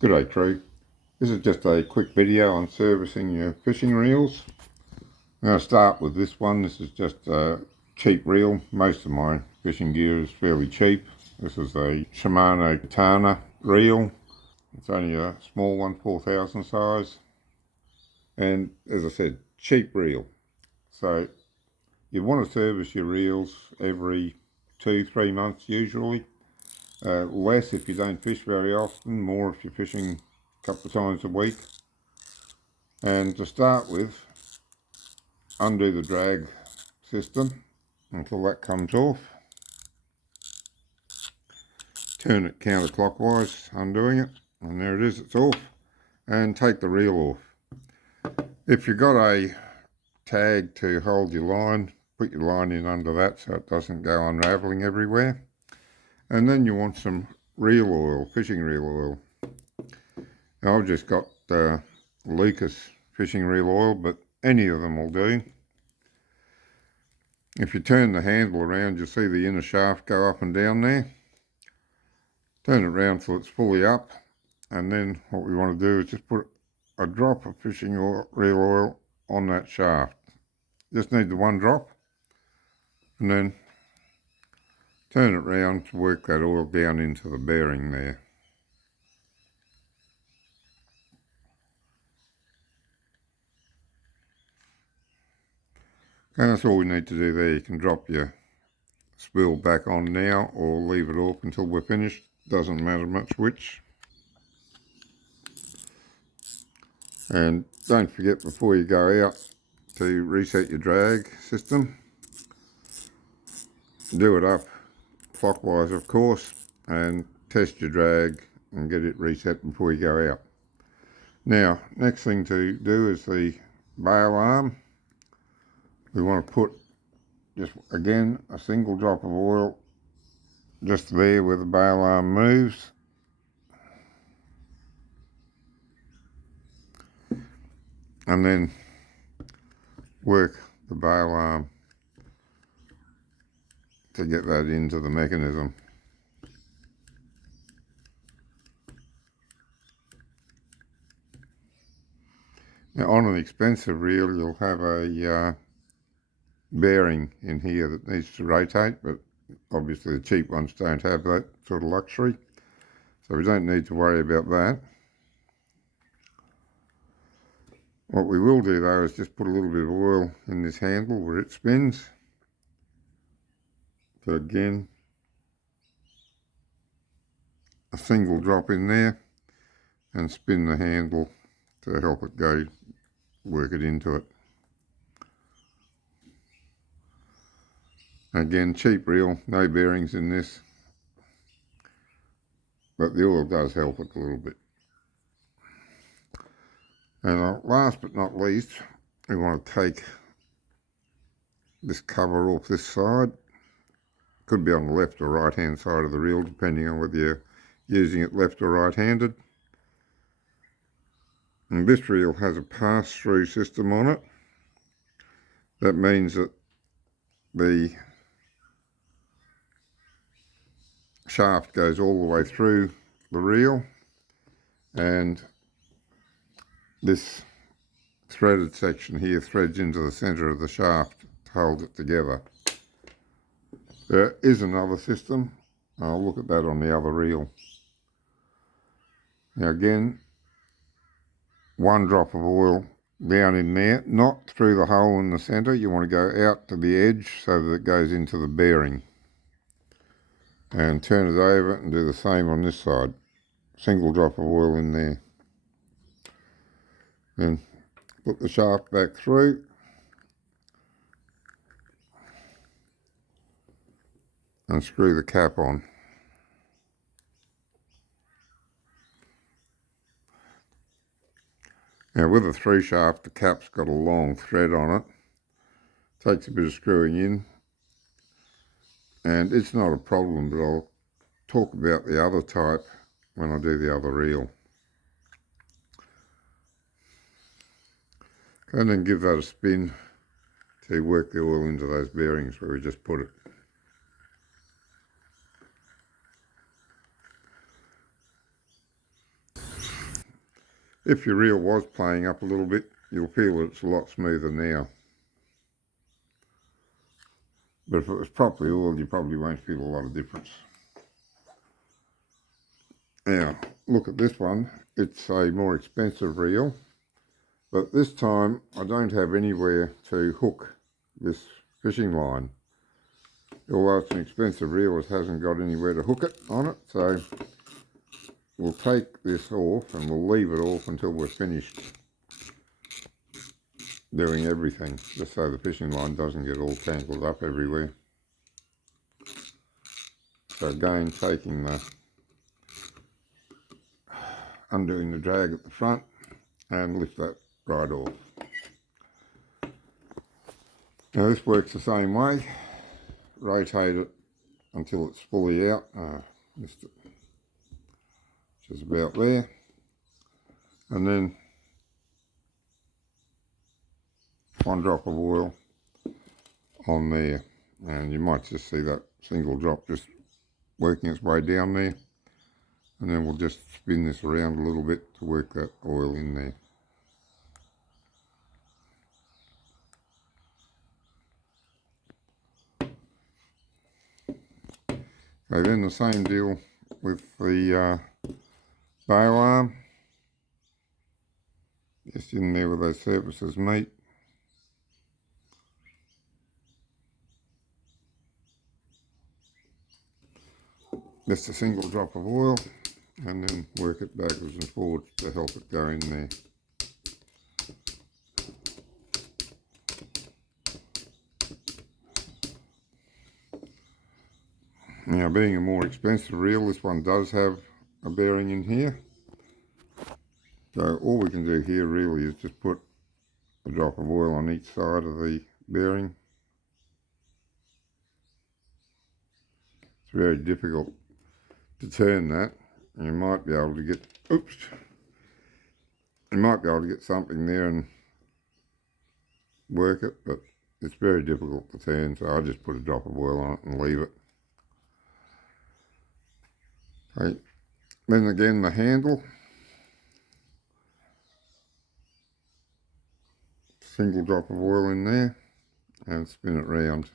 G'day crew, this is just a quick video on servicing your fishing reels. I'm going to start with this one. This is just a cheap reel. Most of my fishing gear is fairly cheap. This is a Shimano Katana reel. It's only a small one, 4000 size. And as I said, cheap reel. So you want to service your reels every 2-3 months usually. Less if you don't fish very often, more if you're fishing a couple of times a week. And to start with, undo the drag system until that comes off. Turn it counterclockwise, undoing it, and there it is, it's off. And take the reel off. If you've got a tag to hold your line, put your line in under that so it doesn't go unraveling everywhere. And then you want some reel oil, fishing reel oil. Now I've just got Lucas fishing reel oil, but any of them will do. If you turn the handle around, you'll see the inner shaft go up and down there. Turn it around till it's fully up, and then what we want to do is just put a drop of fishing reel oil on that shaft. Just need the one drop, and then turn it around to work that oil down into the bearing there. And that's all we need to do there. You can drop your spool back on now or leave it off until we're finished. Doesn't matter much which. And don't forget before you go out to reset your drag system. Do it up clockwise of course, and test your drag and get it reset before you go out. Now next thing to do is the bail arm. We want to put just again a single drop of oil just there where the bail arm moves. And then work the bail arm to get that into the mechanism. Now on an expensive reel you'll have a bearing in here that needs to rotate, but obviously the cheap ones don't have that sort of luxury, so we don't need to worry about that. What we will do though is just put a little bit of oil in this handle where it spins. So again, a single drop in there and spin the handle to help it go, work it into it. Again, cheap reel, no bearings in this, but the oil does help it a little bit. And last but not least, we want to take this cover off this side. Could be on the left or right hand side of the reel, depending on whether you're using it left or right handed. And this reel has a pass-through system on it. That means that the shaft goes all the way through the reel, and this threaded section here threads into the center of the shaft to hold it together. There is another system. I'll look at that on the other reel. Now again, one drop of oil down in there, not through the hole in the center. You want to go out to the edge so that it goes into the bearing. And turn it over and do the same on this side. Single drop of oil in there. Then put the shaft back through. And screw the cap on. Now with a through shaft, the cap's got a long thread on it. Takes a bit of screwing in. And it's not a problem, but I'll talk about the other type when I do the other reel. And then give that a spin to work the oil into those bearings where we just put it. If your reel was playing up a little bit, you'll feel that it's a lot smoother now. But if it was properly oiled, you probably won't feel a lot of difference. Now, look at this one. It's a more expensive reel, but this time I don't have anywhere to hook this fishing line. Although it's an expensive reel, it hasn't got anywhere to hook it on it, so we'll take this off and we'll leave it off until we're finished doing everything, just so the fishing line doesn't get all tangled up everywhere. So again, undoing the drag at the front and lift that right off. Now this works the same way. Rotate it until it's fully out. Missed it. Just about there. And then one drop of oil on there. And you might just see that single drop just working its way down there. And then we'll just spin this around a little bit to work that oil in there. So then the same deal with the bow arm. Just in there where those surfaces meet. Just a single drop of oil and then work it backwards and forwards to help it go in there. Now, being a more expensive reel, this one does have a bearing in here. So all we can do here really is just put a drop of oil on each side of the bearing. It's very difficult to turn that. You might be able to get, you might be able to get something there and work it, but it's very difficult to turn, so I just put a drop of oil on it and leave it. Okay. Then again, the handle, single drop of oil in there and spin it round,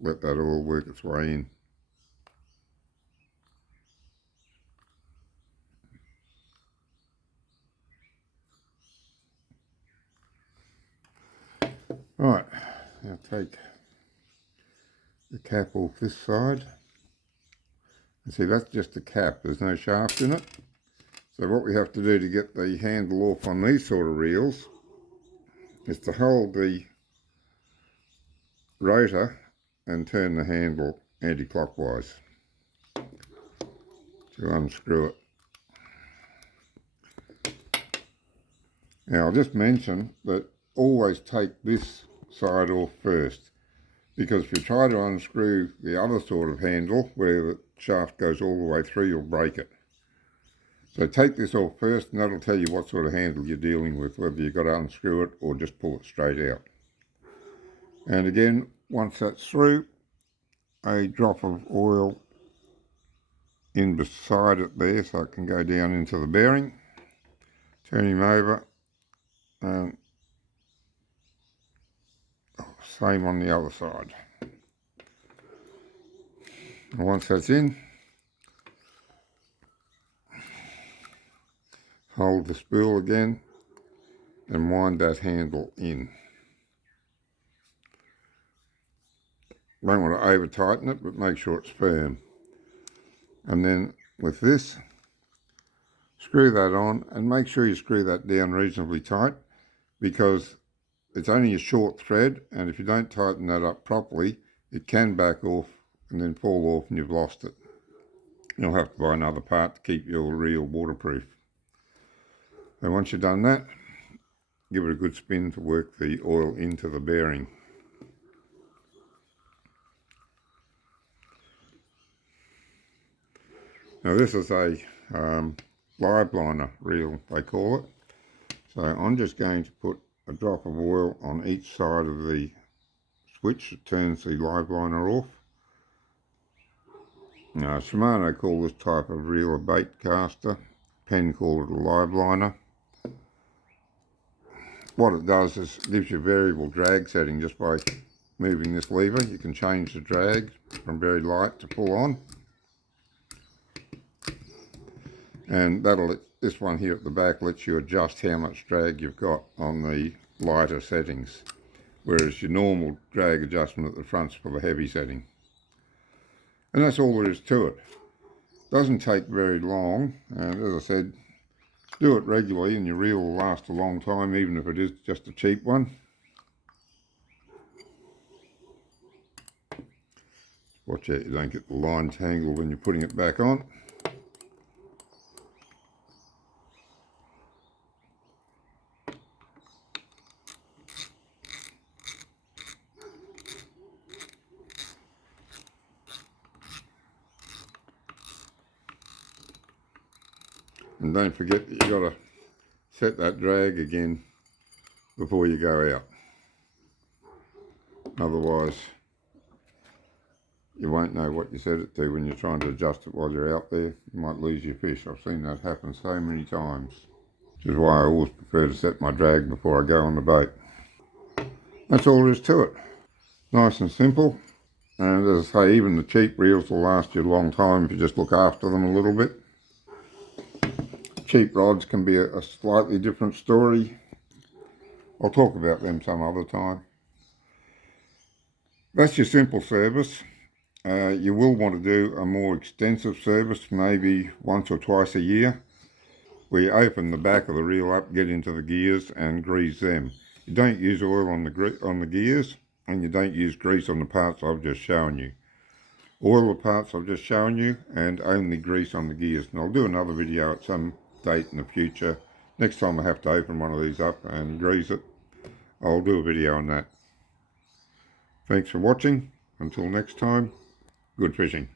let that oil work its way in. Right, now take the cap off this side. And see, that's just the cap, there's no shaft in it. So what we have to do to get the handle off on these sort of reels is to hold the rotor and turn the handle anti-clockwise to unscrew it. Now I'll just mention that always take this side off first, because if you try to unscrew the other sort of handle where the shaft goes all the way through, you'll break it. So take this off first and that'll tell you what sort of handle you're dealing with, whether you've got to unscrew it or just pull it straight out. And again, once that's through, a drop of oil in beside it there so it can go down into the bearing. Turn him over and same on the other side. And once that's in, hold the spool again and wind that handle in. Don't want to over tighten it, but make sure it's firm. And then with this, screw that on and make sure you screw that down reasonably tight, because it's only a short thread, and if you don't tighten that up properly, it can back off and then fall off and you've lost it. You'll have to buy another part to keep your reel waterproof. And once you've done that, give it a good spin to work the oil into the bearing. Now this is a live liner reel, they call it. So I'm just going to put a drop of oil on each side of the switch that turns the live liner off. Now Shimano call this type of reel a bait caster, Penn call it a live liner. what it does is it gives you variable drag setting just by moving this lever. You can change the drag from very light to full on. And this one here at the back lets you adjust how much drag you've got on the lighter settings, whereas your normal drag adjustment at the front's for the heavy setting. And that's all there is to it. Doesn't take very long, and as I said, do it regularly and your reel will last a long time, even if it is just a cheap one. Watch out you don't get the line tangled when you're putting it back on. And don't forget that you've got to set that drag again before you go out. Otherwise, you won't know what you set it to when you're trying to adjust it while you're out there. You might lose your fish. I've seen that happen so many times. Which is why I always prefer to set my drag before I go on the boat. That's all there is to it. Nice and simple. And as I say, even the cheap reels will last you a long time if you just look after them a little bit. Cheap rods can be a slightly different story. I'll talk about them some other time. That's your simple service. You will want to do a more extensive service, maybe once or twice a year, where you open the back of the reel up, get into the gears and grease them. You don't use oil on the gears, and you don't use grease on the parts I've just shown you. Oil the parts I've just shown you, and only grease on the gears. And I'll do another video at some date in the future. Next time I have to open one of these up and grease it, I'll do a video on that. Thanks for watching. Until next time, good fishing.